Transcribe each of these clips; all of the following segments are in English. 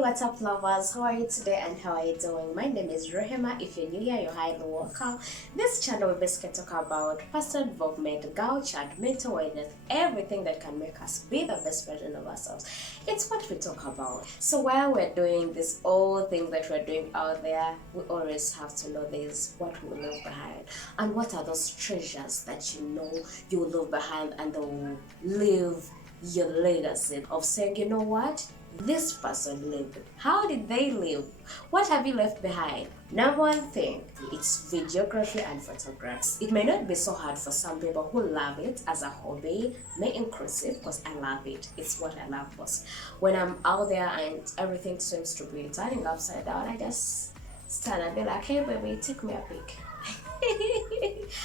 What's up, lovers? How are you today and how are you doing? My name is Rehema. If you're new here, you're highly welcome. This channel will basically talk about personal development, girl chat, mental wellness, everything that can make us be the best version of ourselves. It's what we talk about. So while we're doing this, all things that we're doing out there, we always have to know this, what we will leave behind, and what are those treasures that you know you will leave behind, and they will leave your legacy of saying, you know what? This person lived. How did they live? What have you left behind? Number one thing, it's videography and photography. It may not be so hard for some people who love it as a hobby, me inclusive, because I love it. It's what I love most. When I'm out there and everything seems to be turning upside down, I just stand and be like, hey baby, take me a pic.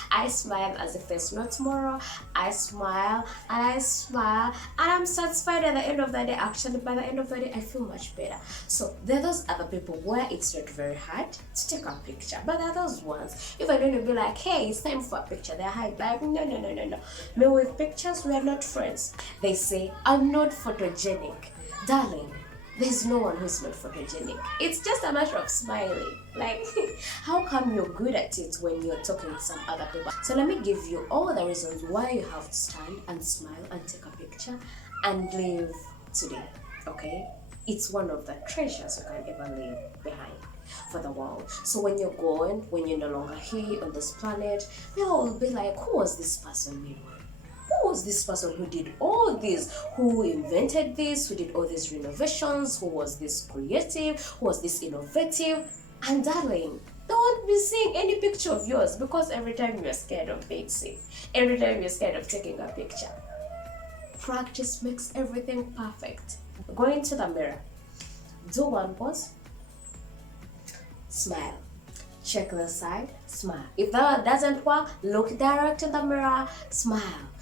I smile as if there's no tomorrow. I smile and I smile and I'm satisfied at the end of the day. Actually, by the end of the day, I feel much better. So there are those other people where it's not very hard to take a picture, but there are those ones, if I'm going to be like, hey, it's time for a picture, they're like, no. Me with pictures, we are not friends. They say, I'm not photogenic. Darling, there's no one who's not photogenic. It's just a matter of smiling. Like, how come you're good at it when you're talking to some other people? So let me give you all the reasons why you have to stand and smile and take a picture and live today, okay? It's one of the treasures you can ever leave behind for the world. So when you're gone, when you're no longer here on this planet, people will be like, who was this person meanwhile? Who was this person who did all this? Who invented this? Who did all these renovations? Who was this creative? Who was this innovative? And darling, don't be seeing any picture of yours, because every time you're scared of being sick, every time you're scared of taking a picture. Practice makes everything perfect. Go into the mirror, do one pose, smile. Check the side, smile. If that doesn't work, look direct in the mirror, smile.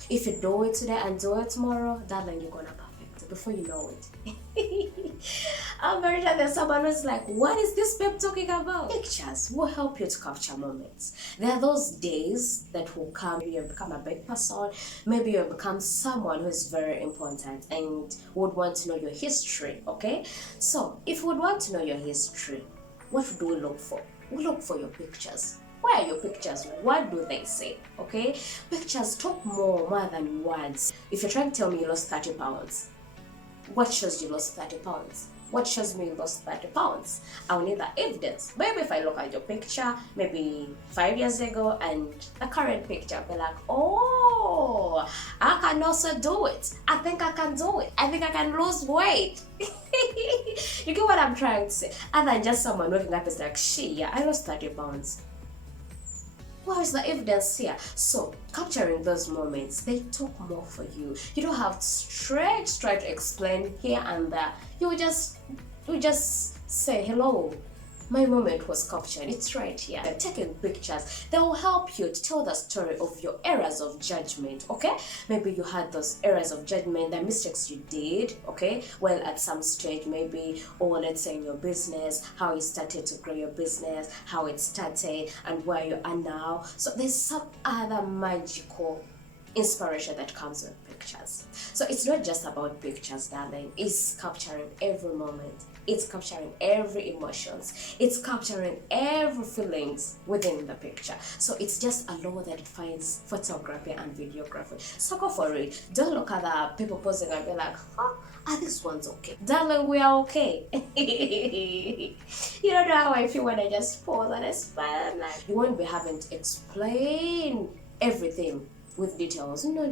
If you do it today and do it tomorrow, darling, you're gonna perfect it before you know it. I'm very sure there's someone who's like, what is this babe talking about? Pictures will help you to capture moments. There are those days that will come, maybe you become a big person, maybe you become someone who is very important and would want to know your history, okay? So, if you would want to know your history, what do we look for? We look for your pictures. Where are your pictures? What do they say? Okay? Pictures talk more than words. If you're trying to tell me you lost 30 pounds, what shows you lost 30 pounds? What shows me you lost 30 pounds? I'll need the evidence. Maybe if I look at your picture, maybe 5 years ago, and the current picture, I'll be like, oh, I can also do it. I think I can do it. I think I can lose weight. You get what I'm trying to say? Other than just someone waking up is like, yeah, I lost 30 pounds. Where is the evidence here? So, capturing those moments, they talk more for you. You don't have to try to explain here and there. You just say, hello, my moment was captured. It's right here. They're taking pictures. They will help you to tell the story of your errors of judgment, okay? Maybe you had those errors of judgment, the mistakes you did, okay? Well, at some stage maybe, or let's say in your business, how you started to grow your business, how it started, and where you are now. So there's some other magical inspiration that comes with pictures. So it's not just about pictures, darling. It's capturing every moment. It's capturing every emotions. It's capturing every feelings within the picture. So it's just a law that defines photography and videography. So go for it. Don't look at the people posing and be like, this one's okay. Darling, we are okay. You don't know how I feel when I just pause and I smile. Like, you won't be having to explain everything with details. No.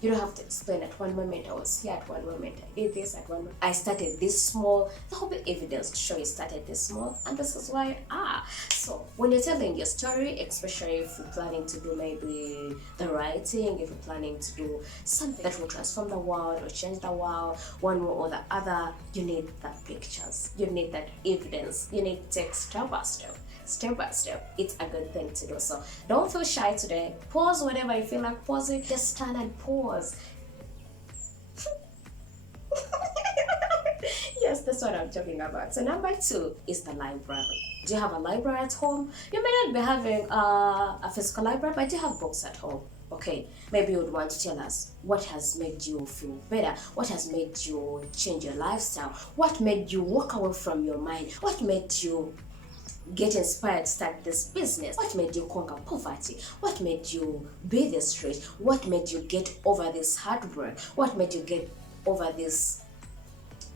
You don't have to explain at one moment, I was here at one moment, I did this at one moment, I started this small. There will be evidence to show you started this small, and this is why you are. So when you're telling your story, especially if you're planning to do maybe the writing, if you're planning to do something that will transform the world or change the world one way or the other, you need the pictures, you need that evidence, you need to take step by step. It's a good thing to do. So don't feel shy today. Pause whenever you feel like pausing. Just stand and pause. Yes, that's what I'm talking about. So number 2 is the library. Do you have a library at home? You may not be having a physical library, but you have books at home. Okay, maybe you would want to tell us what has made you feel better, what has made you change your lifestyle, what made you walk away from your mind, what made you get inspired to start this business, what made you conquer poverty, what made you be this rich, what made you get over this heartbreak, what made you get over this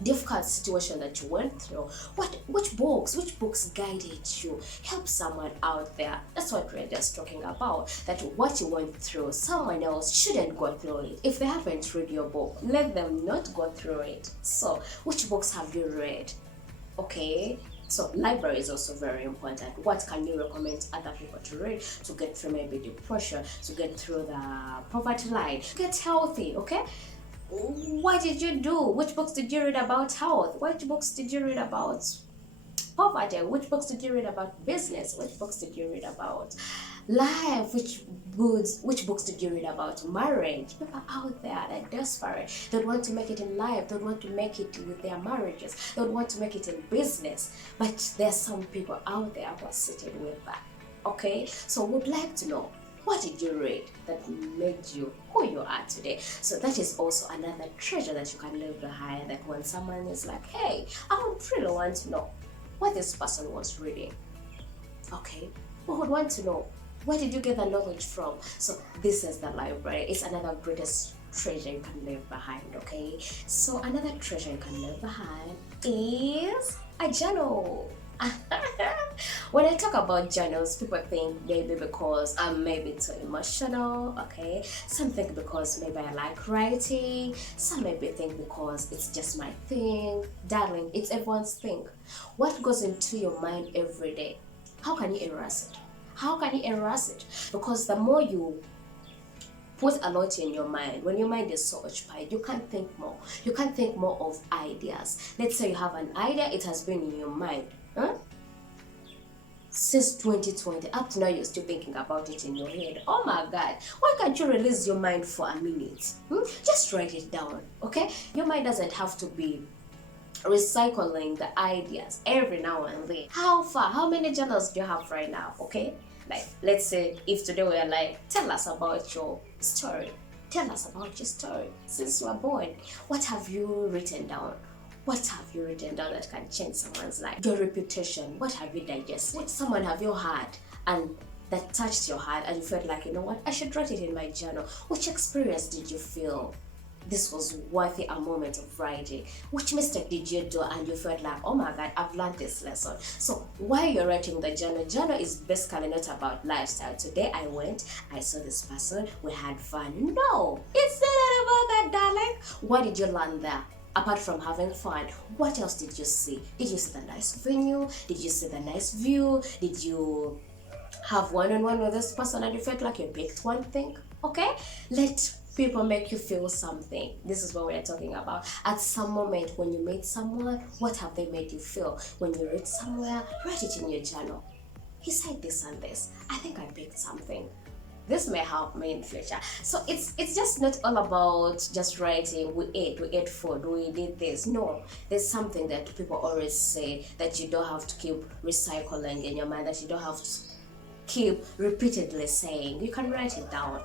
difficult situation that you went through. Which books guided you, help someone out there. That's what we're just talking about, that what you went through, someone else shouldn't go through it. If they haven't read your book, let them not go through it. So which books have you read? Okay, so library is also very important. What can you recommend other people to read to get through maybe depression, to get through the poverty line, get healthy? Okay, what did you do? Which books did you read about health? Which books did you read about poverty? Which books did you read about business? Which books did you read about life? Which books did you read about marriage? People out there that are desperate. They want to make it in life. They want to make it with their marriages. They want to make it in business. But there's some people out there who are sitting with that. Okay? So would like to know, what did you read that made you who you are today? So that is also another treasure that you can leave behind. That when someone is like, hey, I would really want to know what this person was reading. Okay, we would want to know, where did you get the knowledge from? So this is the library. It's another greatest treasure you can leave behind. Okay, so another treasure you can leave behind is a journal. When I talk about journals, people think maybe because I'm maybe too emotional. Okay, some think because maybe I like writing, some maybe think because it's just my thing. Darling, it's everyone's thing. What goes into your mind every day, how can you erase it? How can you erase it? Because the more you put a lot in your mind, when your mind is so occupied, you can't think more. You can't think more of ideas. Let's say you have an idea, it has been in your mind, since 2020 up to now, you're still thinking about it in your head. Oh my god, why can't you release your mind for a minute? Just write it down. Okay, your mind doesn't have to be recycling the ideas every now and then. How many journals do you have right now? Okay, like let's say if today we are like, tell us about your story, tell us about your story since you were born. What have you written down? What have you written down that can change someone's life? Your reputation, what have you digested? What someone have you heard and that touched your heart and you felt like, you know what, I should write it in my journal? Which experience did you feel this was worthy a moment of writing? Which mistake did you do and you felt like, oh my god, I've learned this lesson? So while you're writing the journal is basically not about lifestyle. Today I went, I saw this person, we had fun. No, it's not about that, darling. What did you learn there? Apart from having fun, what else did you see? Did you see the nice venue? Did you see the nice view? Did you have one-on-one with this person and you felt like you picked one thing? Okay, let people make you feel something. This is what we're talking about. At some moment when you meet someone, what have they made you feel? When you read somewhere, write it in your journal. He said this and this, I think I picked something. This may help me in future. So it's just not all about just writing, we ate food, we did this. No, there's something that people always say, that you don't have to keep recycling in your mind, that you don't have to keep repeatedly saying. You can write it down,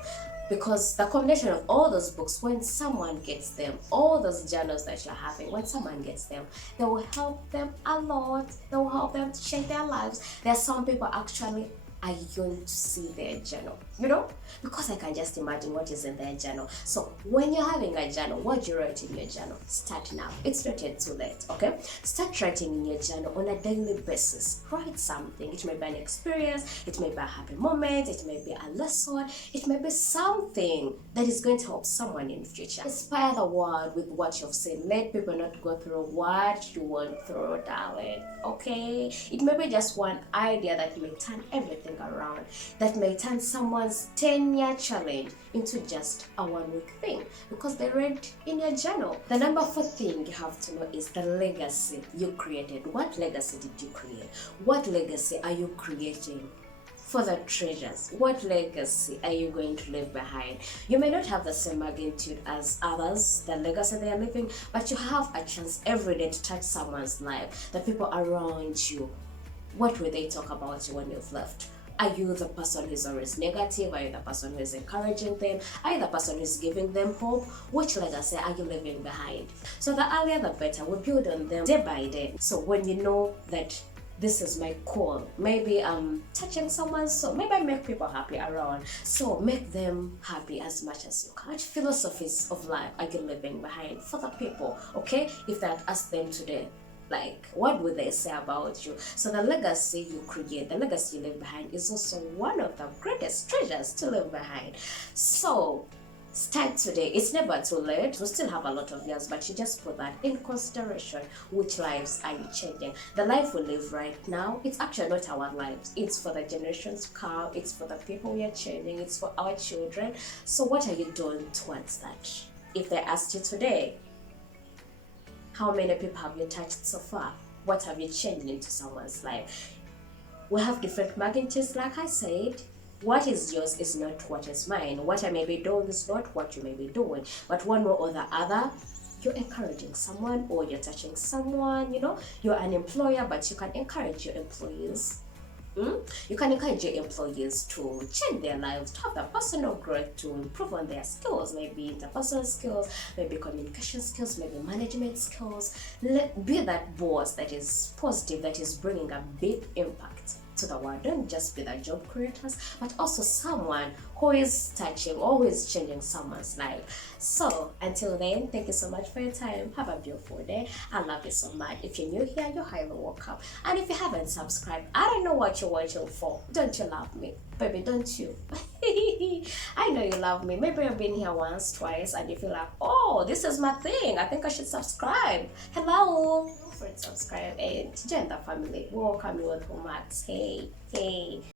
because the combination of all those books, when someone gets them, all those journals that you're having, when someone gets them, they will help them a lot. They will help them to change their lives. There are some people actually, I yearn to see their journal, because I can just imagine what is in their journal. So when you're having a journal, what do you write in your journal? Start now. It's not yet too late, okay? Start writing in your journal on a daily basis. Write something. It may be an experience, it may be a happy moment, it may be a lesson, it may be something that is going to help someone in the future. Inspire the world with what you've seen. Let people not go through what you went through, darling, okay? It may be just one idea that may turn everything around, that may turn someone's 10-year challenge into just a 1-week thing, because they read in your journal. The number 4 thing you have to know is the legacy you created. What legacy did you create? What legacy are you creating for the treasures? What legacy are you going to leave behind? You may not have the same magnitude as others, the legacy they are leaving, but you have a chance every day to touch someone's life. The people around you, what will they talk about you when you've left? Are you the person who's always negative? Are you the person who is encouraging them? Are you the person who's giving them hope? Which legacy are you leaving behind? So the earlier the better. We build on them day by day. So when you know that this is my call, maybe I'm touching someone's soul, maybe I make people happy around, so make them happy as much as you can. What philosophies of life are you leaving behind for the people? Okay, if that ask them today, like, what would they say about you? So the legacy you create, the legacy you leave behind, is also one of the greatest treasures to leave behind. So start today. It's never too late. We still have a lot of years, but you just put that in consideration. Which lives are you changing? The life we live right now, it's actually not our lives. It's for the generations to come. It's for the people we are changing. It's for our children. So what are you doing towards that? If they asked you today, how many people have you touched so far? What have you changed into someone's life? We have different magnitudes, like I said. What is yours is not what is mine. What I may be doing is not what you may be doing. But one way or the other, you're encouraging someone or you're touching someone. You're an employer, but you can encourage your employees. You can encourage your employees to change their lives, to have that personal growth, to improve on their skills, maybe interpersonal skills, maybe communication skills, maybe management skills. Be that boss that is positive, that is bringing a big impact to the world. Don't just be the job creators, but also someone who is touching, always changing someone's life. So until then, thank you so much for your time. Have a beautiful day. I love you so much. If you're new here, you're highly welcome. And if you haven't subscribed, I don't know what you're watching for. Don't you love me? Baby, don't you? I know you love me. Maybe you've been here once, twice, and you feel like, oh, this is my thing. I think I should subscribe. Hello. Subscribe and join the family. We welcome you with home hearts. Hey.